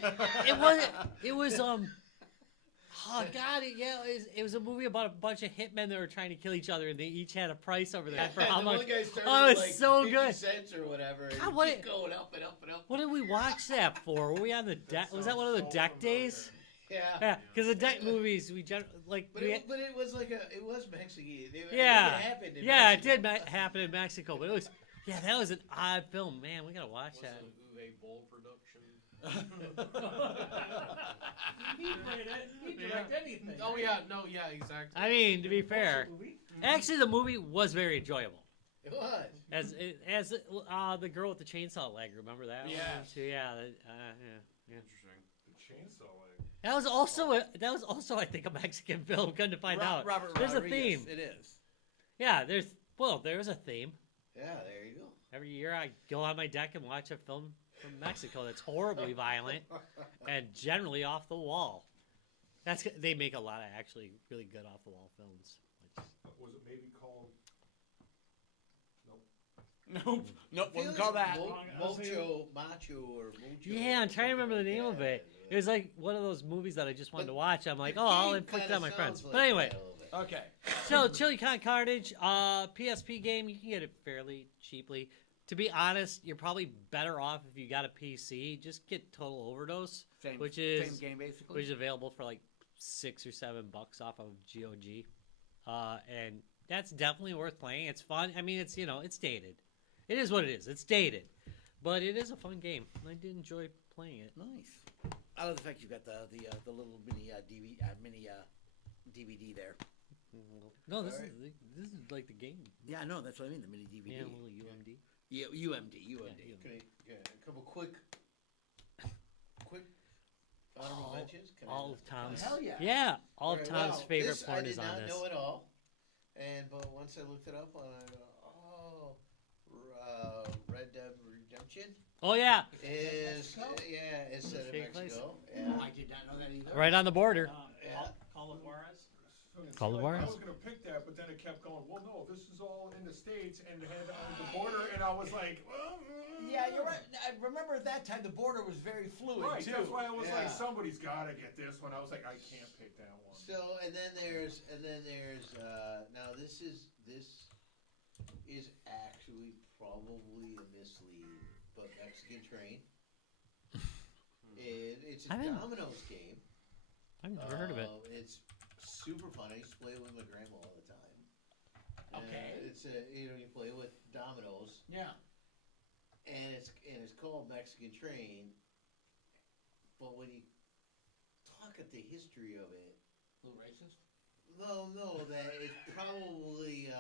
it was. It was. Oh God! It was a movie about a bunch of hitmen that were trying to kill each other, and they each had a price over there for how the much. one guy started Oh, with it's like so 50 good. cents or whatever. And God, it what kept going up and up and up. What did we watch that for? Were we on the deck? Was that one of the sounds deck so familiar. days? Yeah. Yeah, because the deck movies like. But it was like it was Mexican. Yeah, it happened in yeah, it Mexico. did happen in Mexico, but it was. Yeah, that was an odd film, man. We gotta watch Was that. a Uwe Boll production. He played it. He directed anything. Oh yeah, no, yeah, exactly. I mean, to be fair, Movie? actually, the movie was very enjoyable. It was. As the girl with the chainsaw leg, remember that? Yes. One? So, yeah. Interesting. The chainsaw leg. That was also I think a Mexican film. Come to find out, Robert there's Rodriguez. a theme. It is. Yeah, there's a theme. Yeah, there you go. Every year I go on my deck and watch a film from Mexico that's horribly violent and generally off the wall. They make a lot of actually really good off the wall films. Was it maybe called? Nope. I feel Wouldn't call that. Macho or Mucho. Yeah, I'm trying to remember the name of it. It was like one of those movies that I just wanted to watch. I'm like, oh, I'll inflict on my friends. But anyway, Okay. so Chili Con Carnage, PSP game, you can get it fairly cheaply. To be honest, you're probably better off if you got a PC. Just get Total Overdose, Same Which game basically. which is available for like $6 or $7 off of GOG, and that's definitely worth playing. It's fun. I mean, it's it's dated. It is what it is. It's dated, but it is a fun game. I did enjoy playing it. Nice. I love the fact you got the little mini DVD there. No, this is like the game. Yeah, I know. That's what I mean. The mini DVD. Yeah, a little UMD. Yeah, UMD. Okay, a couple quick honorable mentions. Can I- All of Tom's. hell yeah. Yeah, all of Alright, Tom's well, favorite this porn I is did on not this. know at all, but once I looked it up, I go, Red Dead Redemption Oh yeah, is Mexico? it's set in Take place. Mexico. Oh, Yeah. I did not know that either. right on the border. Yeah. Call of Juarez. Call the I Juarez. was gonna pick that, but then it kept going. Well, no, this is all in the States and it had on the border, and I was like, well, Yeah, you're right. I remember at that time the border was very fluid Right, too. that's why I was Yeah. like, somebody's gotta get this one. I was like, I can't pick that one. So and then there's now this is actually probably a mislead, but Mexican Train. It's a I haven't- Domino's game. I've never heard of it. It's super fun. I used to play it with my grandma all the time. Okay. It's you play with dominoes, Yeah. and it's called Mexican Train. But when you talk at the history of it, A little racist. no, that it's probably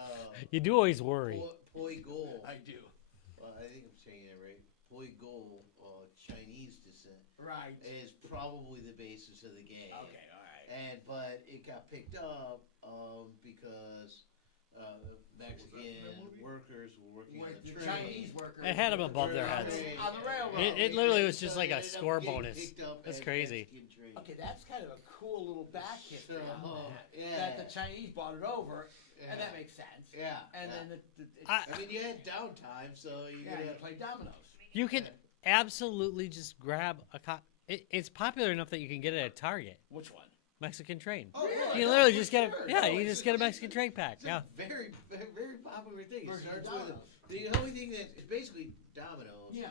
You do always worry. Poi Gol. I do. I think I'm saying that right. Poi Gol, Chinese descent, Right. is probably the basis of the game. Okay. All right. But it got picked up because Mexican workers were working on With the the train. Chinese workers. It had them above their On heads. the- on the railroad. It literally was just So like it a ended up score getting bonus. picked up That's as crazy. Mexican Train. Okay, that's kind of a cool little back history on So, that. yeah. That the Chinese bought it over, Yeah. and that makes sense. Yeah. And yeah. then I mean, you had downtime, so you you could play dominoes. You can absolutely just grab a it's popular enough that you can get it at Target. Which one? Mexican Train. Oh, yeah, You yeah, literally for just get sure. a yeah. No, You it's just get a it's- Mexican Train pack. It's Yeah. a very, very popular thing. It Versus starts dominoes. with the only thing that it's basically dominoes. Yeah.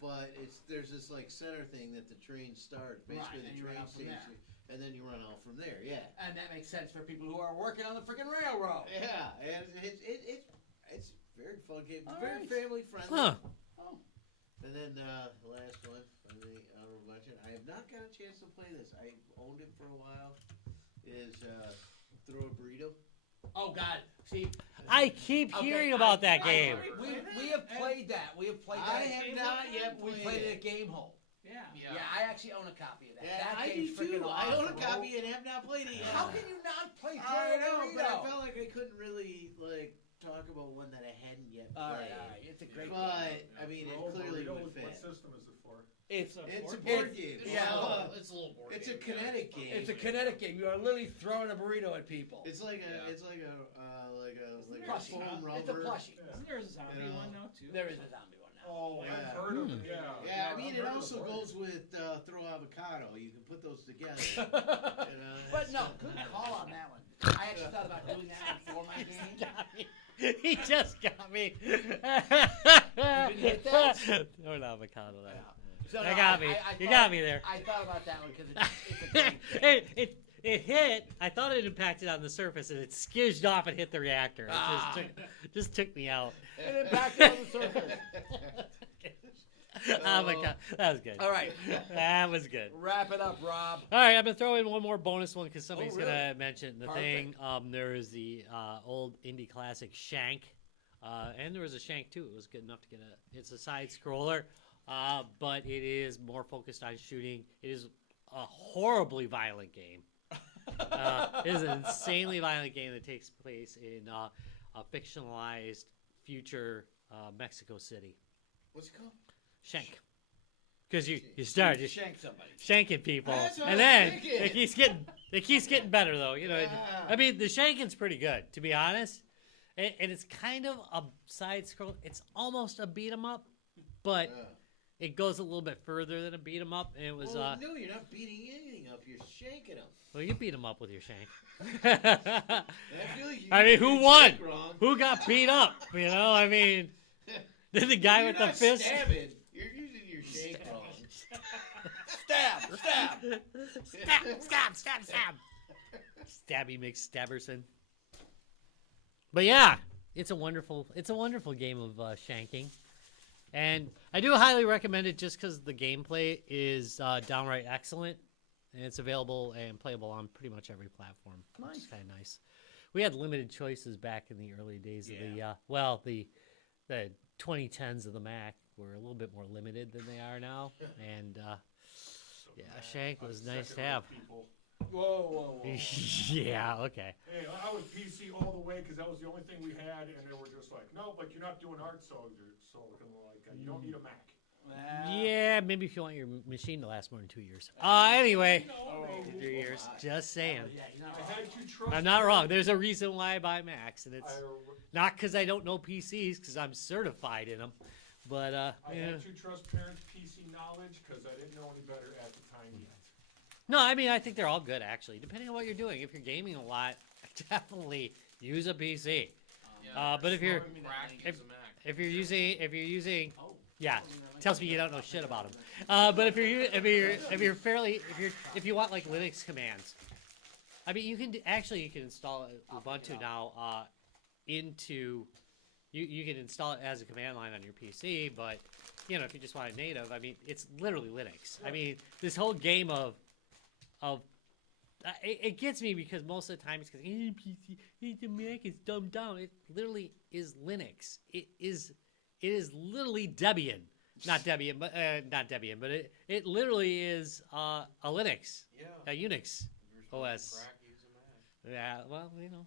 But there's this like center thing that the train starts, basically Right, and the you run train out from station, there. and then you run out from there. Yeah. And that makes sense for people who are working on the freaking railroad. Yeah, and it's a very fun game. It's All very right. family friendly. Huh. Oh. And then the last one, finally, honorable mention. I have not got a chance to play this. I owned it for a while. Is Throw a Burrito. Oh God. See, I keep Okay, hearing about that I- game. we have played that. We have played that. I have not yet We played played it it. at Game Hole. Yeah. Yeah, I actually own a copy of that. Yeah, that I do game's freaking too. I own a awesome. copy and have not played it yet. How can you not play Throw I a know, but I Burrito? felt like I couldn't really like talk about one that I hadn't yet All played. right. It's a great But game. I mean, it Roll clearly burrito, would what fit. system is it for? It's It's a board board game. game. Yeah. It's a little board It's game. a kinetic game. It's a kinetic game. You are literally throwing a burrito at people. It's like a, Yeah. it's like a Plushie. foam rubber. It's a plushie. Yeah. Isn't there a zombie You know. one now too? There is a zombie one now. Oh, Yeah. I've heard of it, yeah. Yeah, I mean, I've it heard of also the board goes game. with throw avocado. You can put those together. You know, But it's, no, good call on that one. I actually thought about doing that one for my game. Got me. He just got me. You didn't hit that? Throw an avocado there. So, That no, got me. You got me there. I thought about that one because it's a great game. it hit. I thought it impacted on the surface, and it skizzed off and hit the reactor. It Ah. just took me out. It impacted on the surface. Avocado. That was good. All right, That was good. wrap it up, Rob. All right, I'm gonna throw in one more bonus one because somebody's really? gonna mention the thing. Perfect. There is the old indie classic Shank, and there was a Shank too. It was good enough to get a. It's a side scroller, but it is more focused on shooting. It is a horribly violent game. It is an insanely violent game that takes place in a fictionalized future Mexico City. what's it called? Shank. Because you start just Shank somebody. shanking people, That's what and I was then thinking. it keeps getting better though. You know, Yeah. I mean the shanking's pretty good to be honest, and it's kind of a side scroll. It's almost a beat 'em up, but it goes a little bit further than a beat 'em up. And it was Well, no, you're not beating anything up. You're shanking them. well, you beat 'em up with your shank. I feel like you I mean, did who your won? shank wrong. Who got beat up? You know, I mean, did the guy You're with the not fist? stabbing. You're using your shank wrong. Stab, stab. Stab. Stabby McStabberson. But yeah, it's a wonderful game of shanking, and I do highly recommend it just because the gameplay is downright excellent, and it's available and playable on pretty much every platform. Which is kind of nice. We had limited choices back in the early days of the 2010s of the Mac were a little bit more limited than they are now, and yeah, Shank was nice to have. People. Whoa. Yeah, okay. Hey, I was PC all the way because that was the only thing we had, and they were just like, no, but you're not doing art, so you don't need a Mac. Yeah, maybe if you want your machine to last more than 2 years. Anyway, Oh, 3 years. Just saying. yeah, you're not I wrong. had to trust. I'm not wrong. There's a reason why I buy Macs, and it's I, not because I don't know PCs, because I'm certified in them. But I yeah. had to trust parents' PC knowledge because I didn't know any better at the time yet. No, I mean I think they're all good actually, depending on what you're doing. If you're gaming a lot, definitely use a PC. But if you're if you're using Oh. yeah, tells me you don't know shit about them. But if you want like Linux commands, I mean you can install Ubuntu now into you can install it as a command line on your PC. But you know if you just want it native, I mean it's literally Linux. I mean this whole game of it gets me because most of the time it's because PC, the Mac is dumbed down. It literally is Linux. It is literally Debian. Not Debian, but it literally is a Linux, a Unix OS. Yeah, well, you know,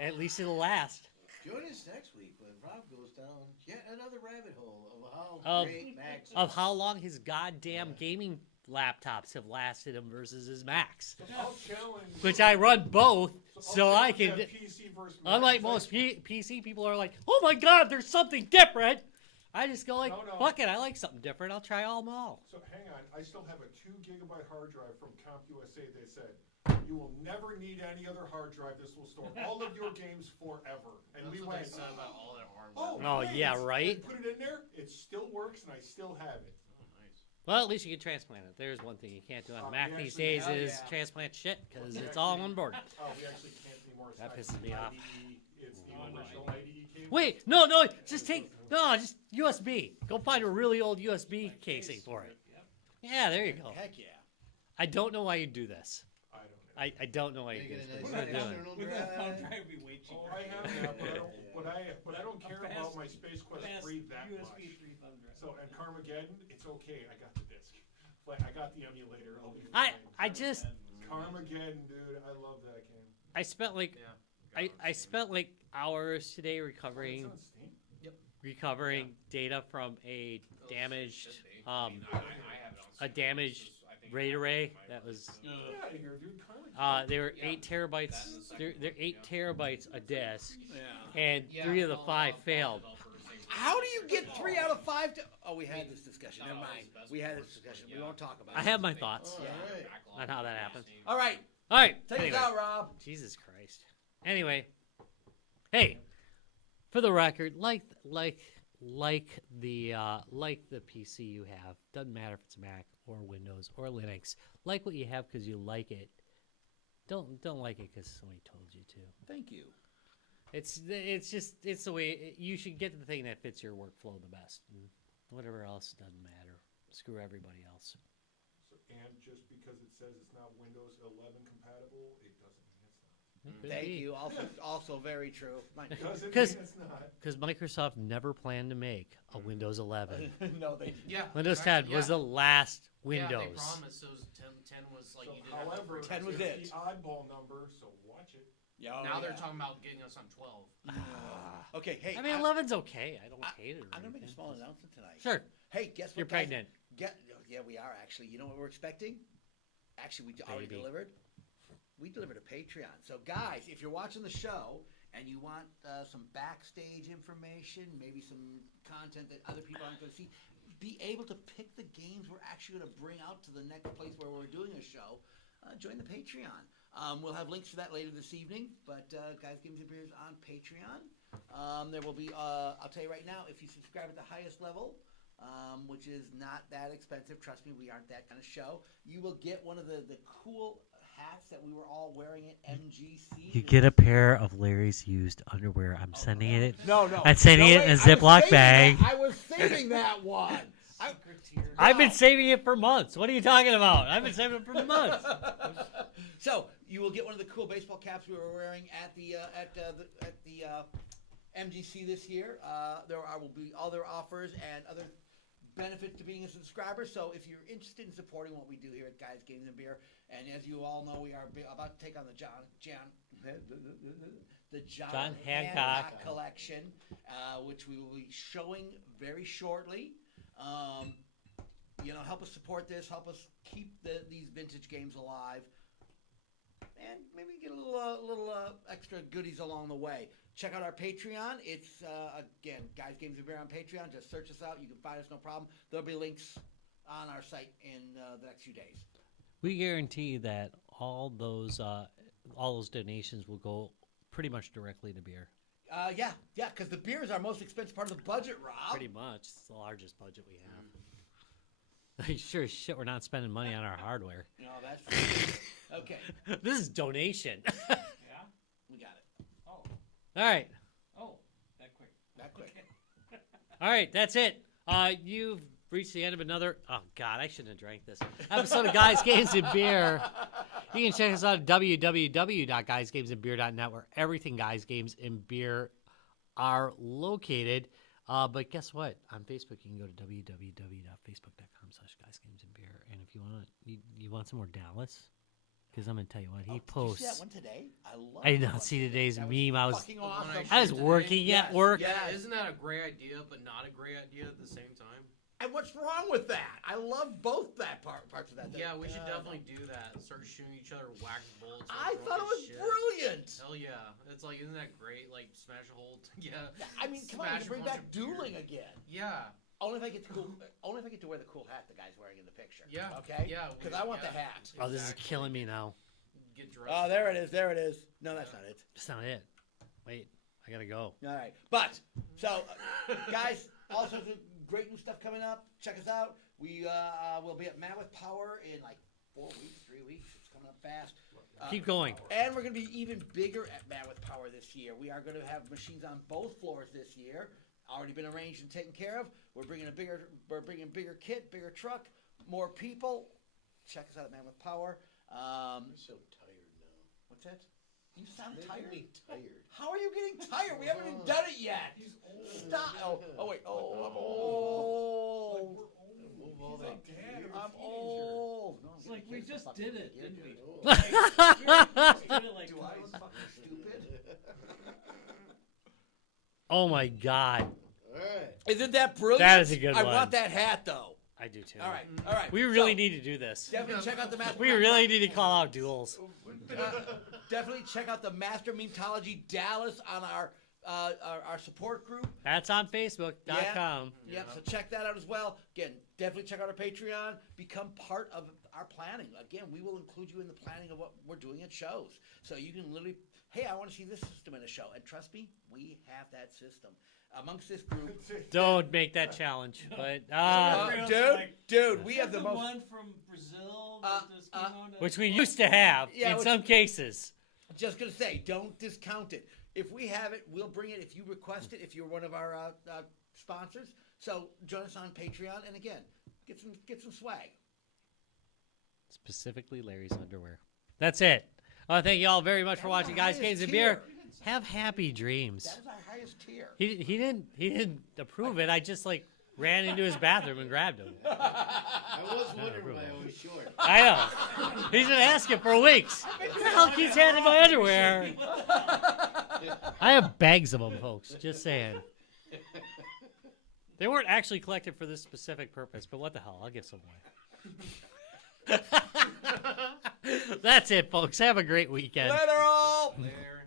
at least it'll last. Join us next week when Rob goes down yet another rabbit hole of how great Macs Of how long his goddamn gaming laptops have lasted him versus his Macs, I'll challenge. which I run both, so I can. that PC versus Mac, Unlike because most PC people are like, oh my god, there's something different. I just go like, No. fuck it, I like something different. I'll try all them all. So hang on, I still have a 2 gigabyte hard drive from CompUSA. They said you will never need any other hard drive. This will store all of your games forever. And That's we what went, they said about all their hardware. oh, Oh, great. yeah, right? I put it in there. It still works, and I still have it. Oh, nice. Well, at least you can transplant it. There's one thing you can't do on a Mac we these actually- days hell is yeah. transplant shit because We it's all actually- on board. Oh, we actually can't anymore. It's That not pisses me off. IDE, it's the Oh, no, original IDE. IDE cable. Wait, just USB. Go find a really old USB casing for it. Yeah, there you go. Heck yeah. I don't know why you do this. I don't know. I don't know why you Make do it this. a But nice you're doing it. external With that thumb drive. drive, would be way cheaper. Oh, I have that, but I don't care about my Space Quest Fast 3 that USB much. 3 thumb drive. So, and Carmageddon, it's okay. I got the disc. Like, I got the emulator. I'll be I fine. just Carmageddon, dude. I love that game. I spent like Yeah. I spent like hours today recovering It's on Steam? data from a damaged Should be. I mean, I have it on a Steam. damaged This is, I think, RAID array my that was Get out of here, dude. they were Yeah, 8 terabytes. that and the second They're one, 8 yeah. terabytes a disk, Yeah. and Yeah, 3 of the well, 5 well, failed. developers, they How do you research get it 3 all. out of 5? Oh, we had this discussion. No, Never it mind. was best We had before, this discussion. so We yeah. won't talk about I it. have my thoughts All right. Backlog on how that on happened. Steam. All right, All right, take anyway. us out, Rob. Jesus Christ. Anyway, hey, for the record, like the PC you have, doesn't matter if it's Mac or Windows or Linux. Like what you have because you like it. Don't like it because somebody told you to. Thank you. It's the way you should get the thing that fits your workflow the best. And whatever else doesn't matter. Screw everybody else. So, and just because it says it's not Windows 11 compatible, it doesn't mean it's not. Could Thank be. you. Also very true. Doesn't 'Cause- mean it's not. Because Microsoft never planned to make a Windows 11. No, they. Yeah. Windows exactly, 10 was yeah. the last Yeah, Windows. they promised it was 10 was like So, you didn't have to however, upgrade. 10 was it's it. the oddball number, so watch it. Yeah, Now they're talking about getting us on 12. Okay, hey. I mean, 11's okay. I don't hate it. or I'm gonna make a anything. small announcement tonight. Sure. Hey, guess what? You're guys? pregnant. Yeah, we are actually. You know what we're expecting? Actually, we already Baby. delivered. We delivered a Patreon. So, guys, if you're watching the show and you want some backstage information, maybe some content that other people aren't going to see, be able to pick the games we're actually going to bring out to the next place where we're doing a show, join the Patreon. We'll have links for that later this evening. But, guys, Games and Beers on Patreon. There will be, I'll tell you right now, if you subscribe at the highest level, which is not that expensive. Trust me, we aren't that kind of show. You will get one of the cool hats that we were all wearing at MGC. You get a pair of Larry's used underwear. I'm sending it. No. I'm sending it in a Ziploc bag. I was saving that one. I've been saving it for months. What are you talking about? I've been saving it for months. So you will get one of the cool baseball caps we were wearing at the MGC this year. There will be other offers and other benefits to being a subscriber. So if you're interested in supporting what we do here at Guys Games and Beer, and as you all know, we are about to take on the John Hancock collection, which we will be showing very shortly. Help us support this. Help us keep these vintage games alive, and maybe get a little extra goodies along the way. Check out our Patreon. It's again, Guys Games and Beer on Patreon. Just search us out. You can find us, no problem. There'll be links on our site in the next few days. We guarantee that all those donations will go pretty much directly to beer. Yeah, because the beer is our most expensive part of the budget, Rob. Pretty much. It's the largest budget we have. Sure as shit, we're not spending money on our hardware. No, that's okay. This is donation. Yeah? We got it. Oh. All right. Oh, that quick. That quick. All right, that's it. You've reached the end of another. Oh God, I shouldn't have drank this episode of Guys Games and Beer. You can check us out at www.guysgamesandbeer.net, where everything Guys Games and Beer are located. But guess what? On Facebook, you can go to www.facebook.com/guysgamesandbeer. And if you want some more Dallas, because I'm gonna tell you what he Did you posts. see that one today? I love. I did that not one see today. today's That meme. I was fucking awesome. I was working at work. Yeah. Isn't that a great idea, but not a great idea at the same time? And what's wrong with that? I love both parts of that. Yeah, we should definitely do that. Start shooting each other wax bullets. I like thought it drunk was as shit. brilliant. Hell yeah. It's like, isn't that great? Like, smash a hole. Yeah. I mean, come on, Smash you bring a bunch back of beer. dueling again. Yeah. Only if I get to only if I get to wear the cool hat the guy's wearing in the picture. Yeah. Okay. Yeah. Because I want the hat. Oh, this is Exactly. killing me now. Get dressed. Oh, there it is. There it is. No, that's not it. That's not it. Wait, I gotta go. All right. But so, guys, all sorts of great new stuff coming up. Check us out. We will be at Mammoth Power in like 4 weeks, 3 weeks. It's coming up fast. Keep going. And we're going to be even bigger at Mammoth Power this year. We are going to have machines on both floors this year. Already been arranged and taken care of. We're bringing bigger kit, bigger truck, more people. Check us out at Mammoth Power. I'm so tired now. What's that? You sound Making tired. me tired. How are you getting tired? We haven't even done it yet. Stop. Oh wait. Oh, I'm old. Move all that gear. I'm old. No, I'm It's like getting we kids just fucking did it, gear. didn't we? Oh. We just did it like Do 2 I days look fucking stupid? Oh my God, All right. Isn't that brilliant? That is a good I one. want that hat though. I do too. All right. We really So, need to do this. Definitely check out the Master. We really need to call out duels. Definitely check out the Master Memeology Dallas on our support group. That's on Facebook.com. Yep, so check that out as well. Again, definitely check out our Patreon. Become part of our planning. Again, we will include you in the planning of what we're doing at shows. So you can literally, hey, I want to see this system in a show. And trust me, we have that system. Amongst this group. Don't make that challenge. But Dude, we have the most. one from Brazil that just came out. which we used to have in some cases. Just going to say, don't discount it. If we have it, we'll bring it. If you request it, if you're one of our sponsors. So join us on Patreon. And again, get some swag. Specifically Larry's underwear. That's it. Thank you all very much for watching, guys. Games and Beer. Have happy dreams. That was our highest tier. He didn't approve it. I just ran into his bathroom and grabbed him. I was wondering why I was short. I know. He's been asking for weeks. What the hell keeps handing my underwear? I have bags of them, folks. Just saying. They weren't actually collected for this specific purpose, but what the hell? I'll give some away. That's it, folks. Have a great weekend. Later all. Later.